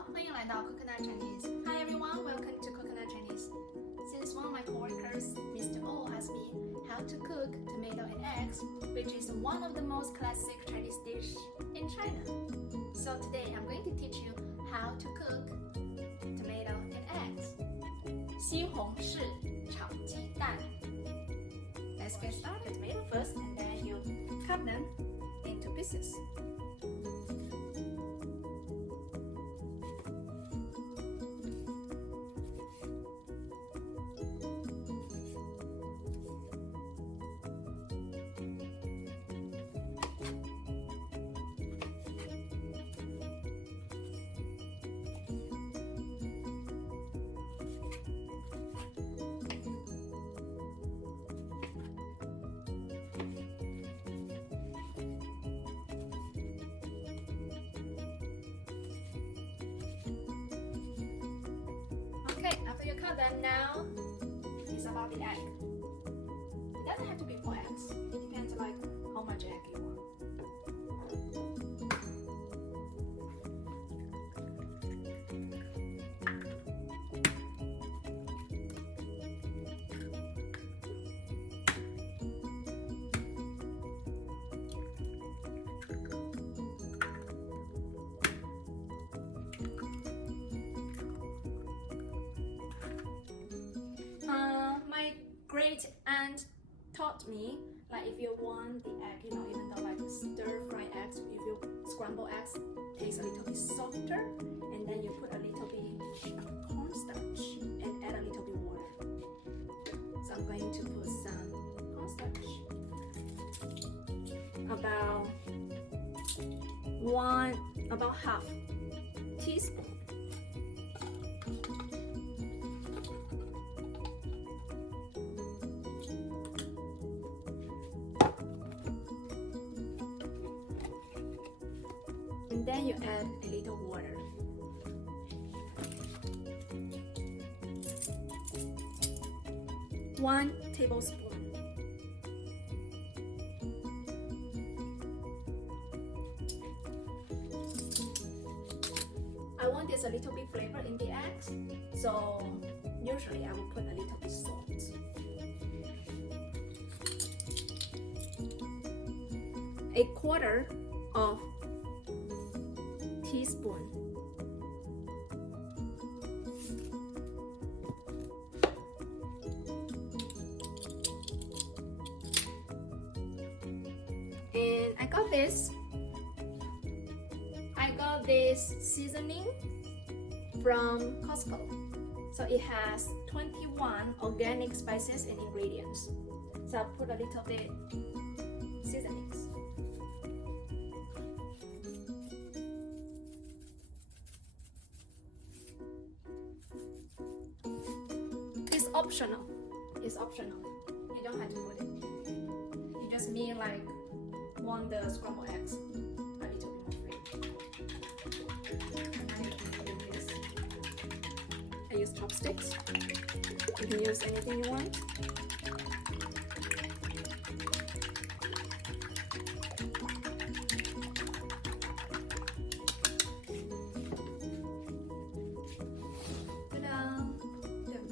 好，欢迎来到 Coconut Chinese. Hi everyone, welcome to Coconut Chinese. Since one of my coworkers, Mr. O, asked me how to cook tomato and eggs, which is one of the most classic Chinese dish in China. So today I'm going to teach you how to cook tomato and eggs. 西红柿炒鸡蛋. Let's get started. Tomato first, and then you cut them into pieces. Okay, after you cut them, now it's about the egg. It doesn't have to be 4 eggs. It depends like how much egg you want. My great aunt taught me, like if you want the egg, even though like stir-fry eggs, if you scramble eggs, tastes a little bit softer, and then you put a little bit cornstarch and add a little bit water. So I'm going to put some cornstarch, about half teaspoon. And then you add a little water. One tablespoon. I want this a little bit flavor in the eggs, so usually I will put a little bit salt. A quarter of teaspoon. And I got this seasoning from Costco. So it has 21 organic spices and ingredients. So I'll put a little bit seasonings. It's optional. It's optional. You don't have to put it. You just mean like want the scrambled eggs a little bit more flavor. I use chopsticks. You can use anything you want.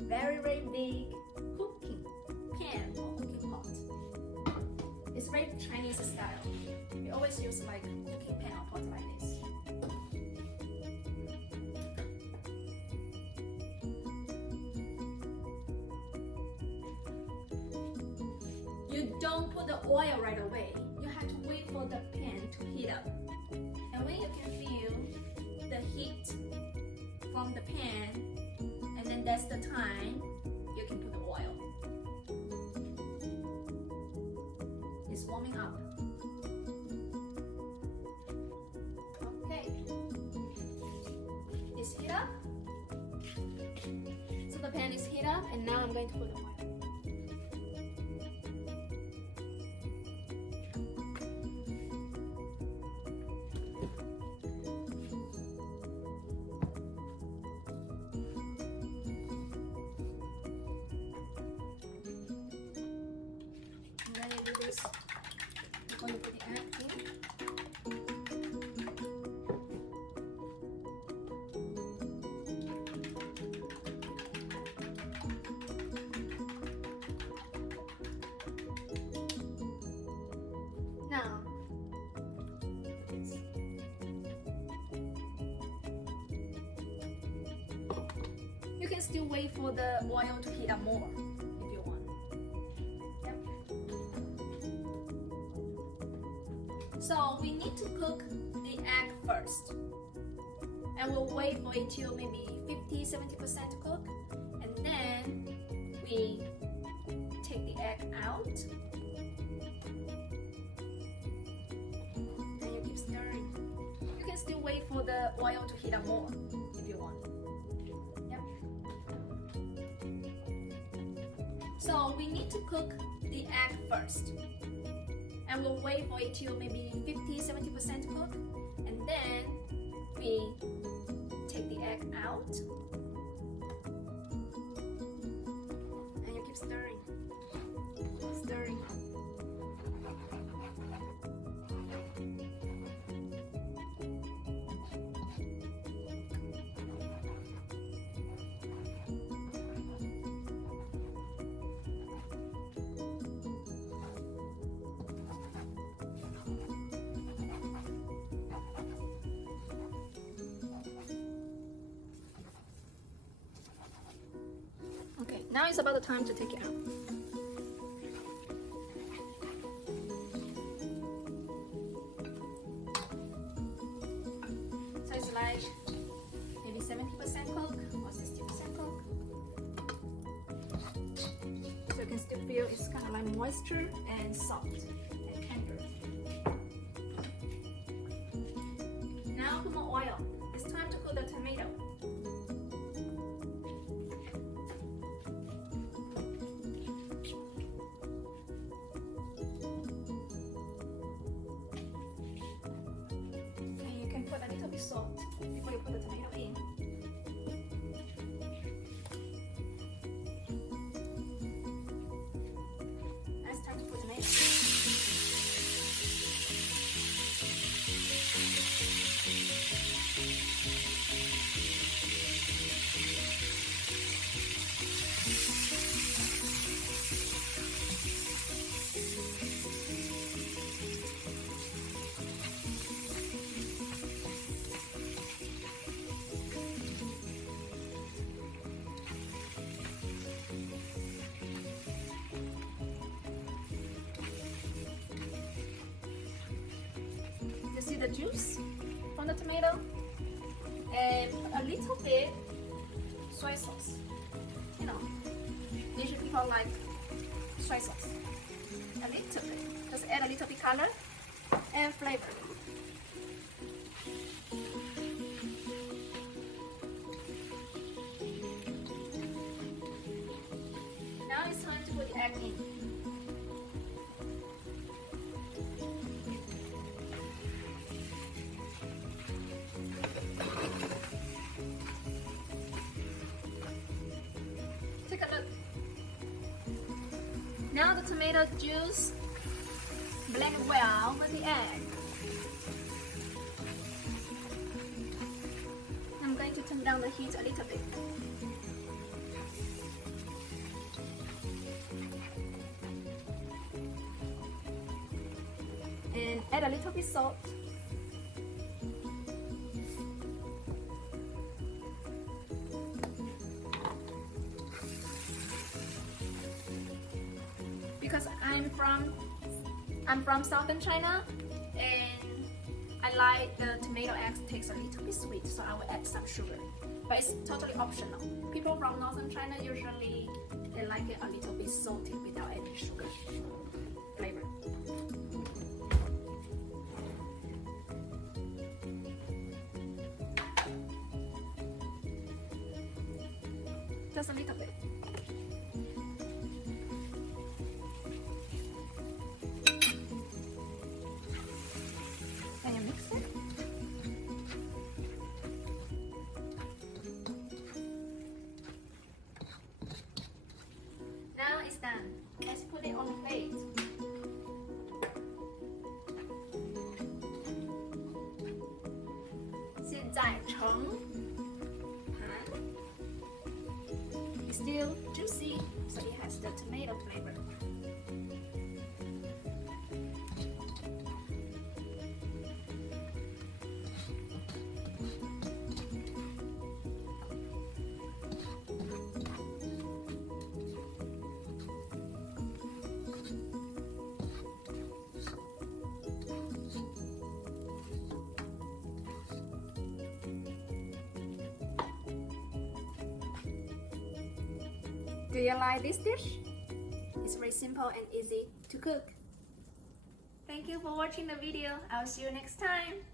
Very big cooking pan or cooking pot. It's very Chinese style. We always use like cooking pan or pot like this. You don't put the oil right away. You have to wait for the pan to heat up. And when you can feel the heat from the pan, and then that's the time you can put the oil. It's warming up. Okay. It's heat up. So the pan is heat up, and now I'm going to put the oil. This before you put the egg in. can still wait for the oil to heat up more if you want. Yep. So we need to cook the egg first. And we'll wait for it till maybe 50-70% to cook. And then we take the egg out. And you keep stirring. You can still wait for the oil to heat up more if you want. Yep. So we need to cook the egg first. And we'll wait for it till maybe 50-70% to cook. And then we take the egg out. And you keep stirring. Stirring. Okay, now it's about the time to take it out. So it's like maybe 70% cook or 60% cook. So you can still feel it's kind of like moisture and soft and tender. Now put more oil. It's time to cook the tomato. Put a little bit salt before you put the tomato in. Now it's time to put tomato. You see the juice from the tomato, and a little bit soy sauce. You know, usually people like soy sauce. A little bit, just add a little bit color and flavor. Now it's time to put the egg in. Take a look. Now the tomato juice blend well with the egg. I'm going to turn down the heat a little bit. And add a little bit salt. Because I'm from southern China, and I like the tomato eggs taste a little bit sweet, so I will add some sugar. But it's totally optional. People from northern China usually they like it a little bit salty without any sugar flavor. Just a little bit. And you mix it. Now it's done. Let's put it on the plate. It's still juicy, so it has the tomato flavor. Do you like this dish? It's very simple and easy to cook. Thank you for watching the video. I'll see you next time.